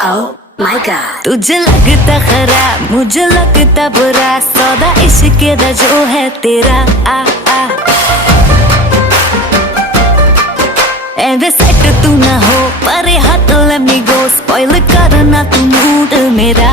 Oh my God। तुझे लगता खराब मुझे लगता बुरा, सौदा इश्क दा जो है तेरा आ आ। एंड सेट तू ना हो परे हट, लेट मी गो, स्पॉइल करना तू मूड मेरा।